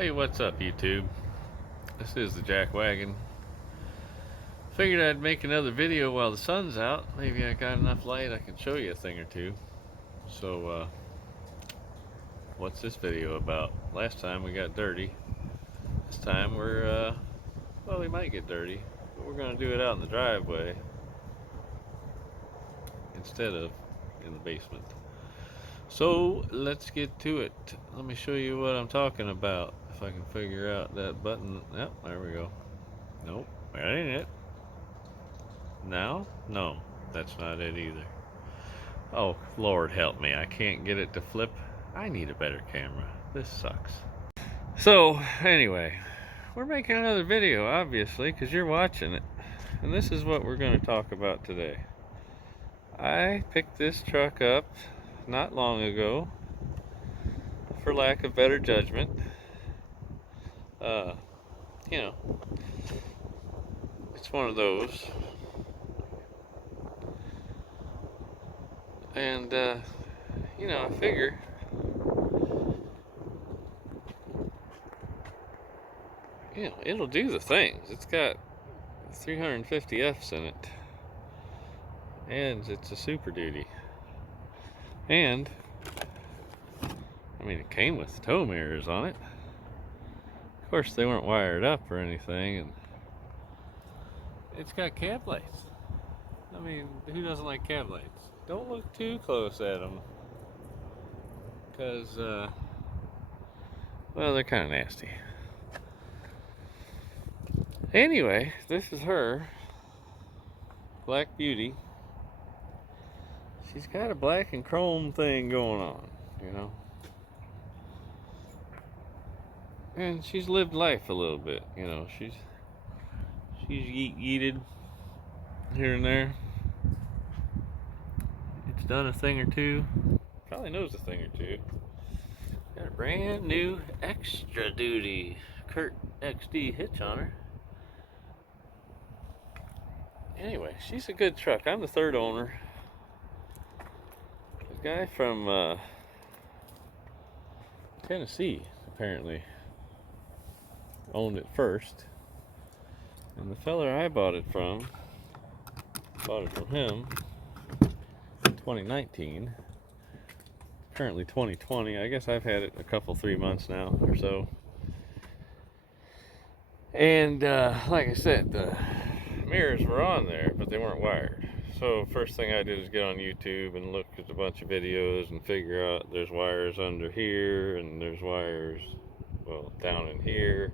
Hey, what's up, YouTube? This is the Jack Wagon. Figured I'd make another video while the sun's out. Maybe I got enough light I can show you a thing or two. So, what's this video about? Last time we got dirty. This time well, we might get dirty, but we're gonna do it out in the driveway instead of in the basement. So, let's get to it. Let me show you what I'm talking about. If I can figure out that button. Yep, there we go. Nope, that ain't it. Now? No, that's not it either. Oh, Lord help me. I can't get it to flip. I need a better camera. This sucks. So, anyway, we're making another video, obviously, because you're watching it. And this is what we're going to talk about today. I picked this truck up not long ago, for lack of better judgment. You know, it's one of those. And, you know, I figure it'll do the things. It's got 350 Fs in it. And it's a Super Duty. And, I mean, it came with tow mirrors on it. Of course, they weren't wired up or anything. And it's got cab lights. I mean, who doesn't like cab lights? Don't look too close at them. Because, well, they're kind of nasty. Anyway, this is her. Black Beauty. She's got a black and chrome thing going on, you know. And she's lived life a little bit, you know. She's yeeted here and there. It's done a thing or two. Probably knows a thing or two. Got a brand new Extra Duty Kurt XD hitch on her. Anyway, she's a good truck. I'm the third owner. The guy from Tennessee apparently owned it first, and the fella I bought it from him in 2019. Currently 2020. I guess I've had it a 3 months now or so. And like I said, the mirrors were on there, but they weren't wired. So first thing I did is get on YouTube and look at a bunch of videos and figure out there's wires under here and there's wires, well, down in here,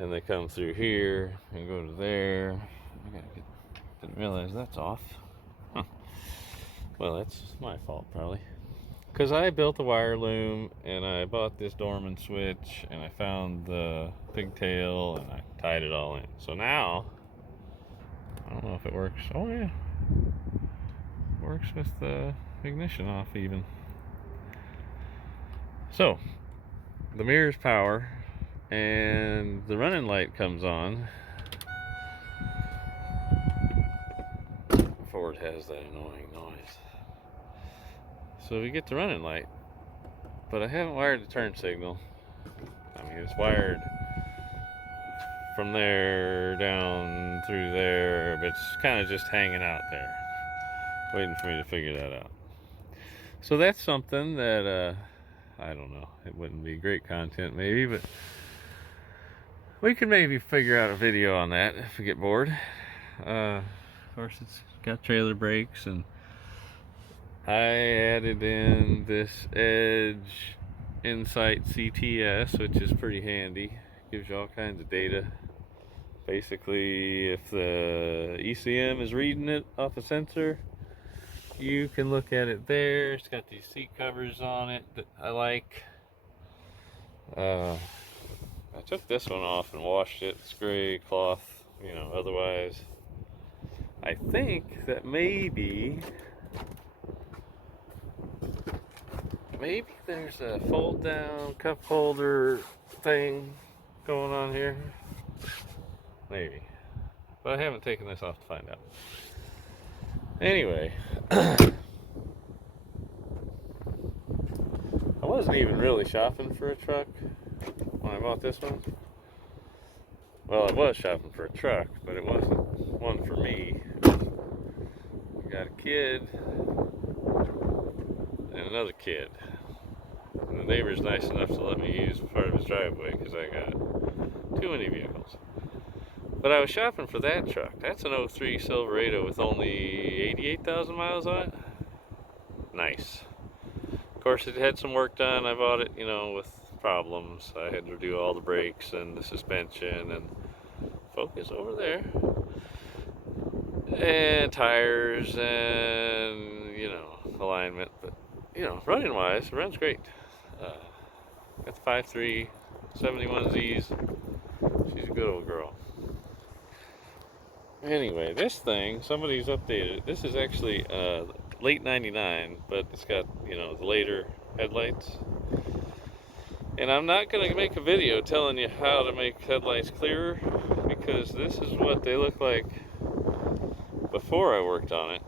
and they come through here and go to there. Didn't realize that's off. Huh. Well, that's my fault probably, because I built a wire loom and I bought this Dorman switch and I found the pigtail and I tied it all in. So now I don't know if it works. Oh yeah, works with the ignition off even. So the mirror's power and the running light comes on. Ford has that annoying noise. So we get the running light, but I haven't wired the turn signal. I mean, it's wired from there down through there, but it's kind of just hanging out there, waiting for me to figure that out. So that's something that, I don't know, it wouldn't be great content maybe, but we could maybe figure out a video on that if we get bored. Of course, it's got trailer brakes, and I added in this Edge Insight CTS, which is pretty handy. Gives you all kinds of data. Basically, if the ECM is reading it off a sensor, you can look at it there. It's got these seat covers on it that I like. I took this one off and washed it. It's gray cloth, you know, otherwise I think that maybe there's a fold down cup holder thing going on here. Maybe. But I haven't taken this off to find out. Anyway, I wasn't even really shopping for a truck when I bought this one. Well, I was shopping for a truck, but it wasn't one for me. I got a kid and another kid. And the neighbor's nice enough to let me use part of his driveway because I got too many vehicles. But I was shopping for that truck. That's an 03 Silverado with only 88,000 miles on it. Nice. Of course, it had some work done. I bought it, with problems. I had to do all the brakes and the suspension and focus over there. And tires and, alignment. But, running wise, it runs great. Got the 5.3 71Zs. She's a good old girl. Anyway, this thing, somebody's updated it. This is actually late 99, but it's got, the later headlights. And I'm not going to make a video telling you how to make headlights clearer, because this is what they look like before I worked on it,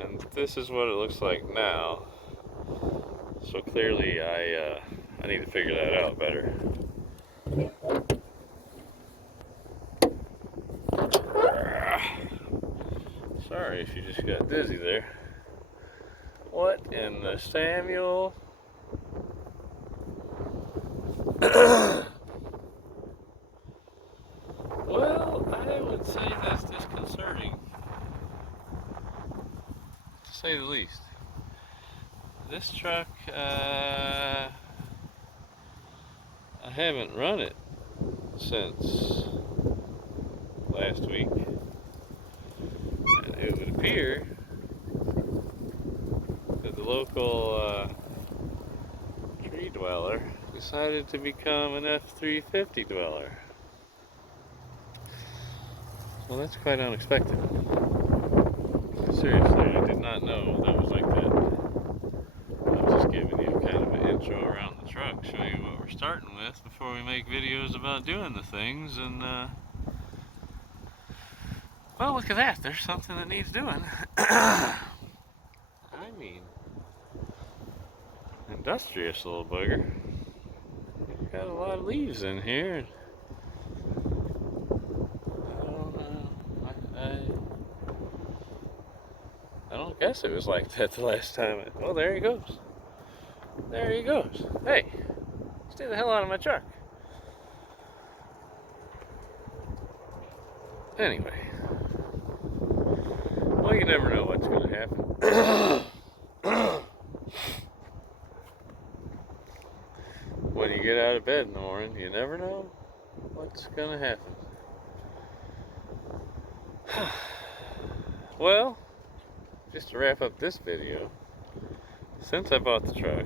and this is what it looks like now. So clearly I need to figure that out better. Sorry if you just got dizzy there. What in the Samuel? Well, I would say that's disconcerting, to say the least. This truck, I haven't run it since last week. And it would appear that the local tree dweller decided to become an F-350 dweller. Well, that's quite unexpected. Seriously, I did not know that was like that. I'm just giving you kind of an intro around the truck, show you what we're starting with before we make videos about doing the things. And well, look at that, there's something that needs doing. I mean, industrious little bugger. Got a lot of leaves in here. I don't guess it was like that the last time. Oh, there he goes. There he goes. Hey, stay the hell out of my truck. Anyway. Well, you never know what's going to happen. When you get out of bed in the morning, you never know what's going to happen. Well, just to wrap up this video, since I bought the truck,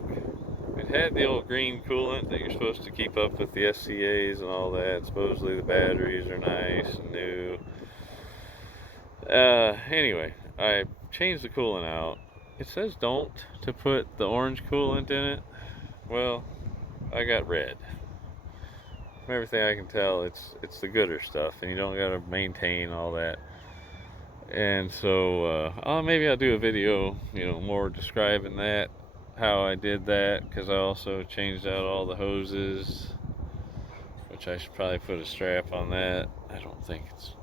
it had the old green coolant that you're supposed to keep up with the SCAs and all that. Supposedly the batteries are nice and new. Anyway, I changed the coolant out. It says don't to put the orange coolant in it. Well, I got red. From everything I can tell, it's the gooder stuff, and you don't gotta maintain all that. And so maybe I'll do a video, more describing that, how I did that, because I also changed out all the hoses, which I should probably put a strap on that. I don't think it's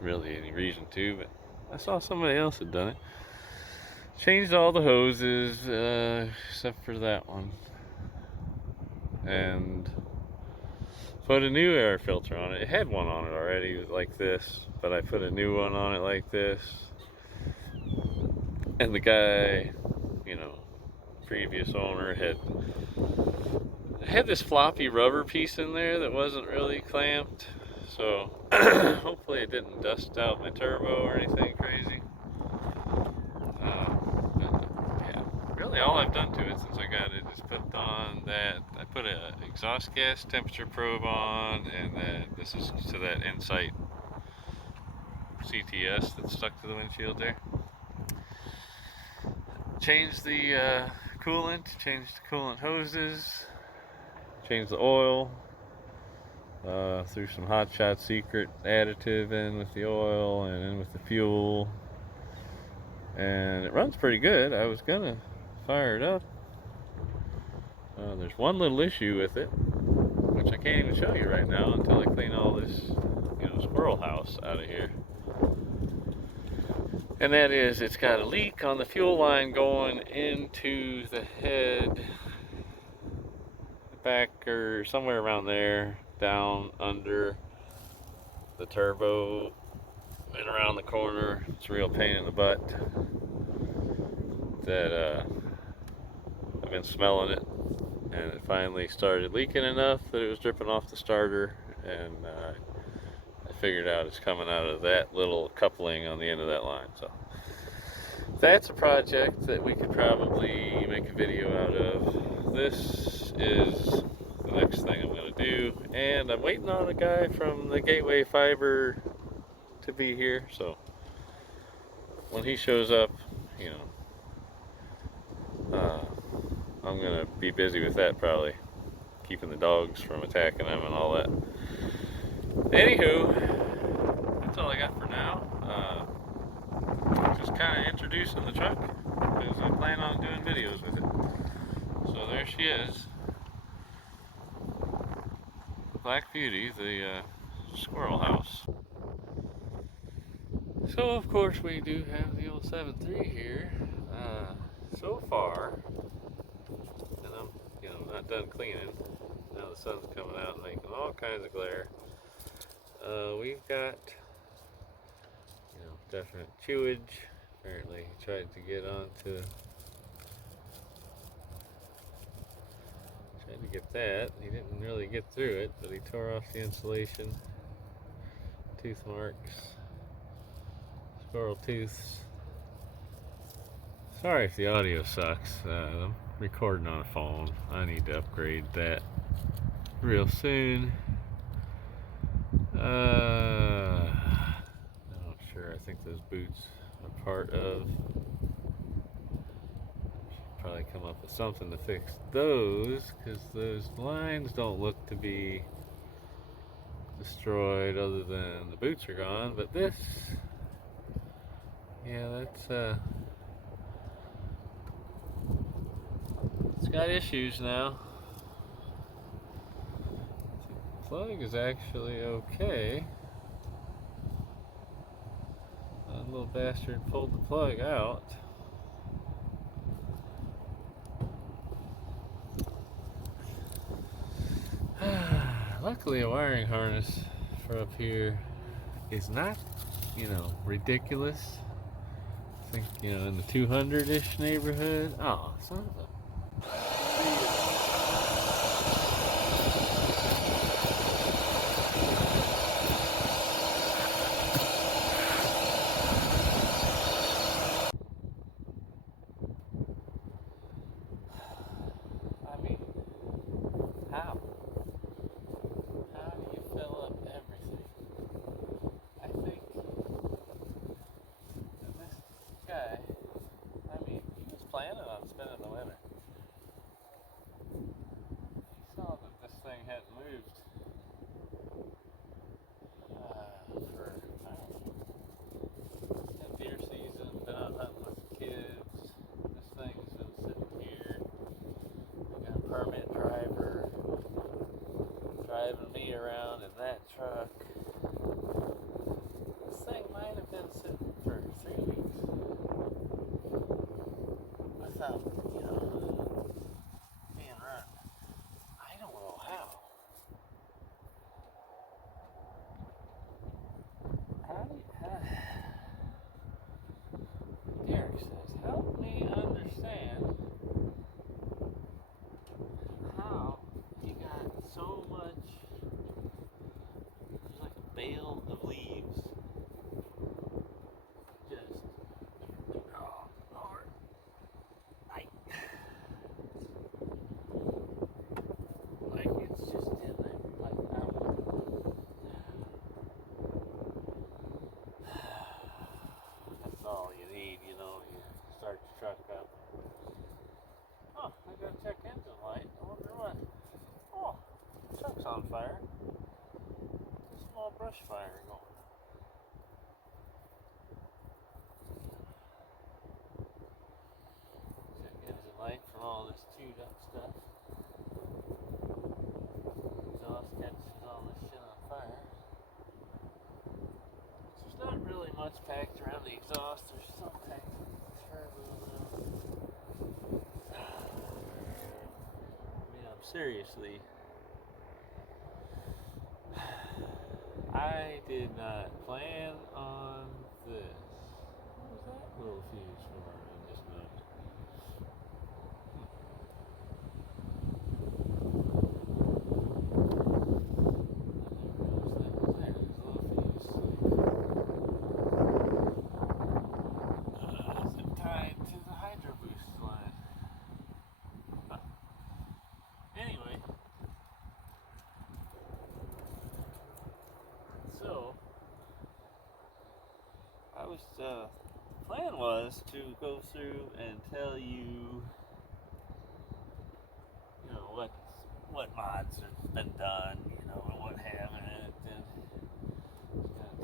really any reason to, but I saw somebody else had done it. Changed all the hoses, except for that one, and put a new air filter on it. It had one on it already, like this, but I put a new one on it like this. And the guy, previous owner had this floppy rubber piece in there that wasn't really clamped. So hopefully it didn't dust out my turbo or anything crazy. Yeah, really all I've done to it since I got it is put on that. I put a exhaust gas temperature probe on, and then this is to that Insight CTS that's stuck to the windshield there. Changed the coolant, changed the coolant hoses, changed the oil, threw some Hot Shot Secret additive in with the oil and in with the fuel, and it runs pretty good. I was gonna fire it up There's one little issue with it, which I can't even show you right now until I clean all this, squirrel house out of here. And that is, it's got a leak on the fuel line going into the head, back or somewhere around there, down under the turbo and around the corner. It's a real pain in the butt. That I've been smelling it, and it finally started leaking enough that it was dripping off the starter, and I figured out it's coming out of that little coupling on the end of that line. So that's a project that we could probably make a video out of. This is the next thing I'm going to do, and I'm waiting on a guy from the Gateway Fiber to be here, so when he shows up, I'm going to be busy with that, probably keeping the dogs from attacking them and all that. Anywho, that's all I got for now. Just kind of introducing the truck because I plan on doing videos with it. So there she is, Black Beauty, the squirrel house. So of course we do have the old 7.3 here. So far, and I'm not done cleaning. Now the sun's coming out and making all kinds of glare. We've got definite chewage. Apparently he tried to get that. He didn't really get through it, but he tore off the insulation. Tooth marks, squirrel tooths. Sorry if the audio sucks. I'm recording on a phone. I need to upgrade that real soon. I'm not sure. I think those boots are part of. Should probably come up with something to fix those, because those lines don't look to be destroyed other than the boots are gone. But this, yeah, that's it's got issues now. The plug is actually okay. That little bastard pulled the plug out. Luckily, a wiring harness for up here is not, ridiculous. I think, in the 200-ish neighborhood. Oh, son of a... I mean, how? How do you fill up everything? I think that this guy, he was planning on spending the winter. He saw that this thing hadn't moved for deer season, been out hunting with the kids. This thing's been sitting here. I got a permit driver driving me around in that truck. This thing might have been sitting for 3 weeks without, being run. I don't know how. Derek says, help me understand how you got so much. There's like a bale of leaves. Just, oh Lord, like it's just in there. That's all you need, you start your truck up. Oh, I gotta check engine light. I wonder what. Oh, the truck's on fire. There's a small brush fire going. Check engine light from all this chewed up stuff. much packed around the exhaust. There's some packed in the turbo though. I mean, I'm seriously. I did not plan on this. What was that little fuse for? I just noticed. The plan was to go through and tell you, what mods have been done, and what haven't, and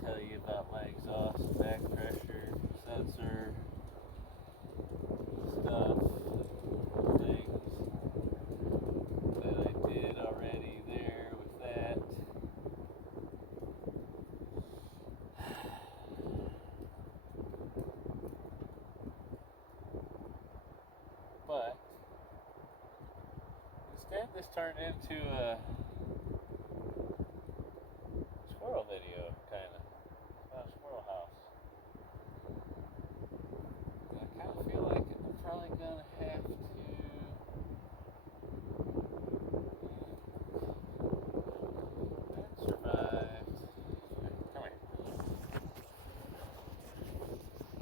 tell you about my exhaust back pressure sensor stuff, things that I did already there with that. But instead, this turned into a squirrel video, kind of. About a squirrel house. And I kind of feel like I'm probably going to have to. That survived. Come here.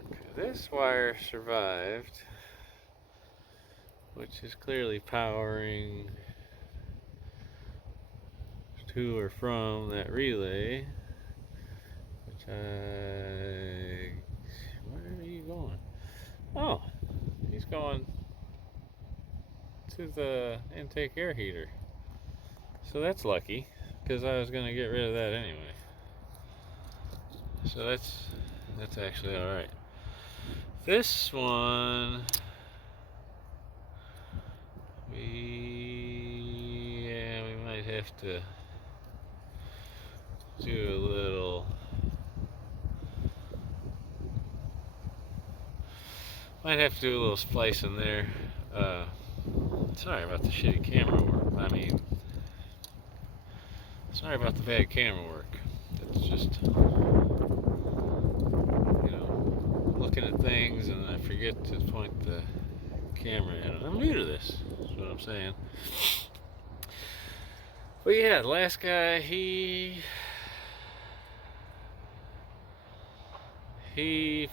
Okay, this wire survived, which is clearly powering to or from that relay, which where are you going? Oh, he's going to the intake air heater. So that's lucky, because I was going to get rid of that anyway. So that's actually alright. This one, we might have to do a little. Might have to do a little splicing there. Sorry about the shitty camera work. I mean, sorry about the bad camera work. It's just, looking at things and I forget to point the camera at. I'm new to this. That's what I'm saying. But yeah, the last guy, he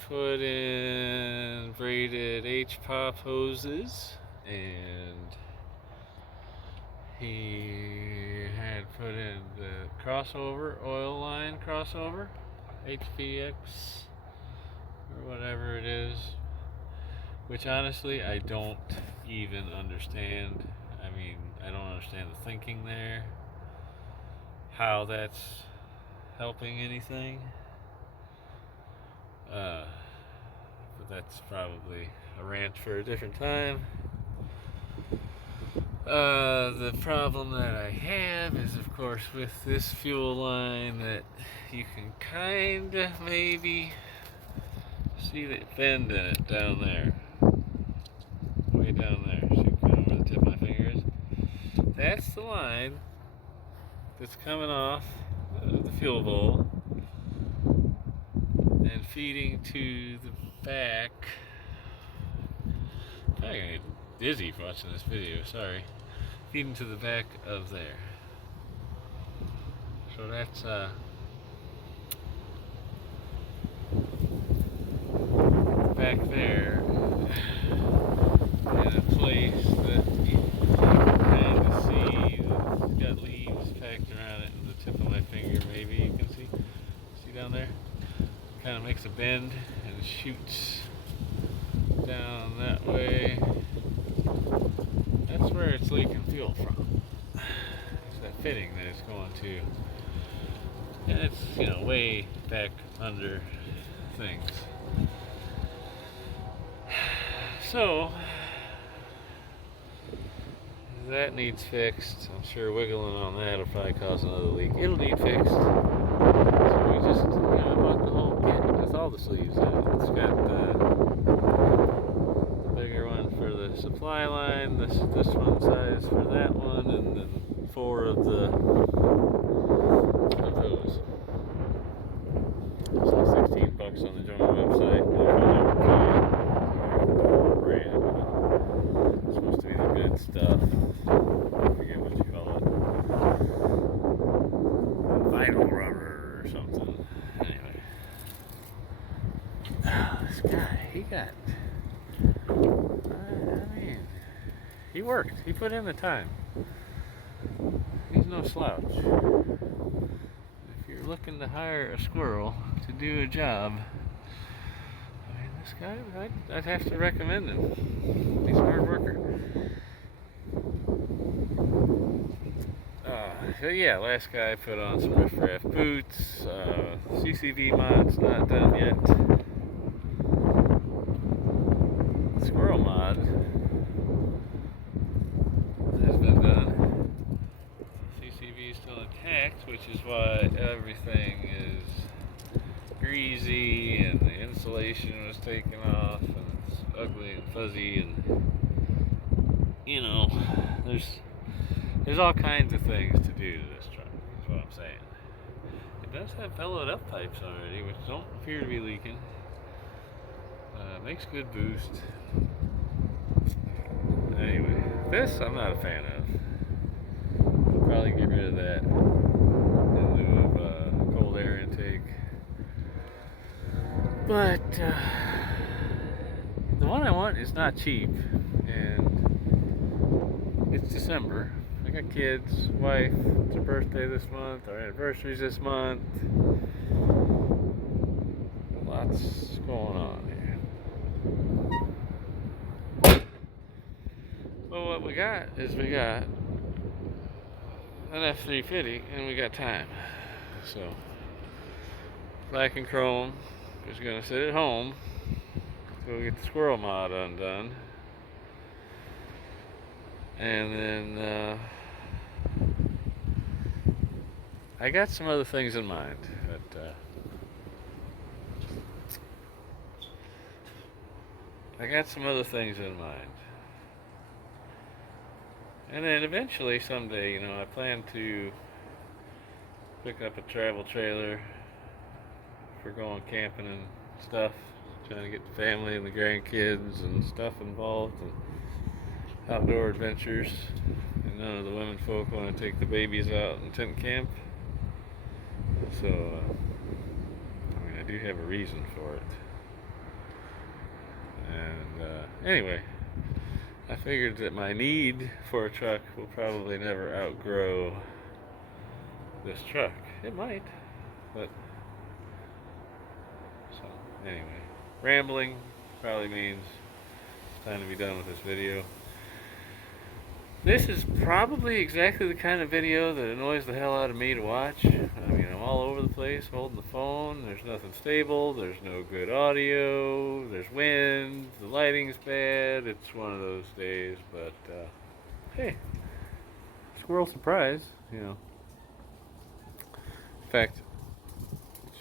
put in braided H-pop hoses, and he had put in the crossover, oil line crossover, HPX, or whatever it is, which honestly I don't even understand. I mean, I don't understand the thinking there, how that's helping anything. But that's probably a rant for a different time. The problem that I have is, of course, with this fuel line, that you can kind of maybe see the bend in it down there. Way down there. See kind of where the tip of my finger is? That's the line that's coming off the fuel bowl and feeding to the back. I'm gonna get dizzy watching this video, sorry. Feeding to the back of there. So that's back there in a place that you can kind of see. It's got leaves packed around it, and the tip of my finger maybe you can see down there. Kind of makes a bend and shoots down that way. That's where it's leaking fuel from. It's that fitting that it's going to, and it's way back under things. So that needs fixed. I'm sure wiggling on that will probably cause another leak. It'll need fixed. So we just, I bought the whole kit. I all the sleeves in it. It's got the bigger one for the supply line, this one size for that one, and then 4 of those. It's like $16 on the Jonah website. If I never find the brand, it's supposed to be the good stuff. I forget what you call it. Vinyl rubber or something. Anyway, this guy, he worked. He put in the time. He's no slouch. If you're looking to hire a squirrel to do a job, this guy, I'd have to recommend him. He's a hard worker. So yeah, last guy put on some riff-raff boots. CCV mod's not done yet. Squirrel mod has been done. CCV is still intact, which is why everything is greasy and the insulation was taken off and it's ugly and fuzzy, and you know, there's all kinds of things to do to this truck, is what I'm saying. It does have bellowed up pipes already, which don't appear to be leaking. Makes good boost. Anyway, this I'm not a fan of. I'll probably get rid of that in lieu of cold air intake. But the one I want is not cheap, and it's December. I got kids, wife, it's her birthday this month, our anniversary's this month. Lots going on here. Well, what we got is we got an F-350 and we got time. So, black and chrome is going to sit at home until we get the squirrel mod undone. And then I got some other things in mind, but and then eventually someday, you know, I plan to pick up a travel trailer for going camping and stuff, trying to get the family and the grandkids and stuff involved, and outdoor adventures. And none of the women folk want to take the babies out and tent camp. So, I do have a reason for it. And anyway, I figured that my need for a truck will probably never outgrow this truck. It might, but so anyway, rambling probably means it's time to be done with this video. This is probably exactly the kind of video that annoys the hell out of me to watch. I mean, I'm all over the place holding the phone. There's nothing stable. There's no good audio. There's wind. The lighting's bad. It's one of those days. But, hey, squirrel surprise, you know. In fact,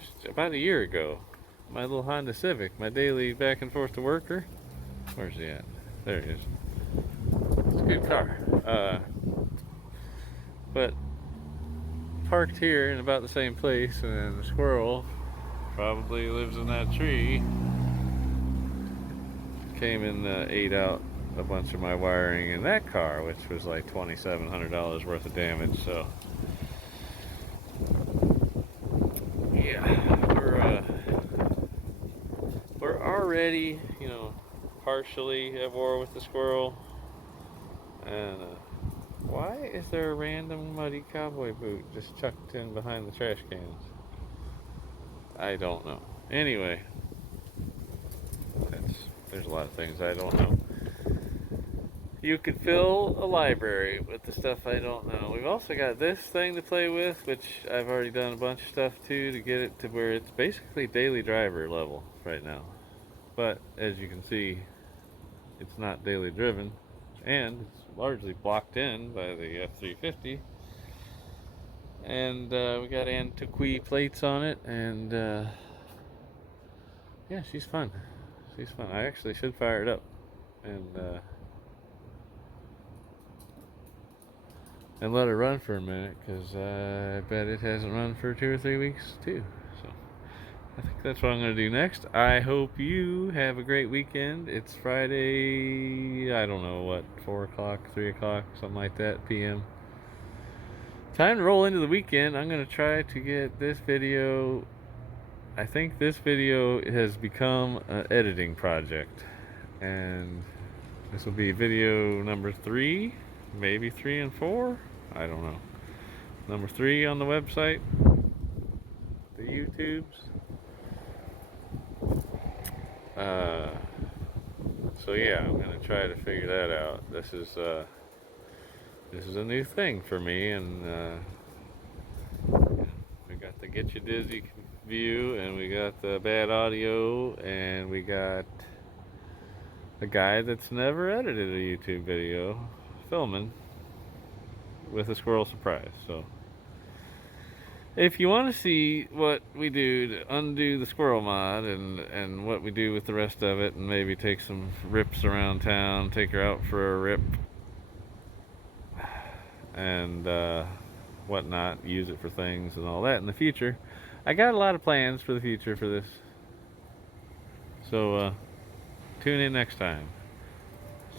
just about a year ago, my little Honda Civic, my daily back and forth to worker, where's he at? There he is. It's a good car. But parked here in about the same place, and the squirrel probably lives in that tree. Came and ate out a bunch of my wiring in that car, which was like $2,700 worth of damage. So yeah, we're already, you know, partially at war with the squirrel. And why is there a random muddy cowboy boot just chucked in behind the trash cans? I don't know. Anyway, there's a lot of things I don't know. You could fill a library with the stuff I don't know. We've also got this thing to play with, which I've already done a bunch of stuff to get it to where it's basically daily driver level right now. But as you can see, it's not daily driven, and it's largely blocked in by the F-350. And we got antiqui plates on it, and Yeah, she's fun. She's fun. I actually should fire it up and let her run for a minute, because I bet it hasn't run for 2 or 3 weeks too. So I think that's what I'm going to do next. I hope you have a great weekend. It's Friday, I don't know what, 4 o'clock, 3 o'clock, something like that, p.m. Time to roll into the weekend. I'm going to try to get this video. I think this video has become an editing project. And this will be video number 3, maybe 3 and 4. I don't know. Number 3 on the website, the YouTubes. So yeah, I'm gonna try to figure that out. This is a new thing for me, and we got the Get You Dizzy view, and we got the bad audio, and we got a guy that's never edited a YouTube video filming with a squirrel surprise. So if you want to see what we do to undo the squirrel mod, and what we do with the rest of it, and maybe take some rips around town, take her out for a rip, and whatnot, use it for things and all that in the future. I got a lot of plans for the future for this. So tune in next time.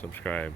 Subscribe.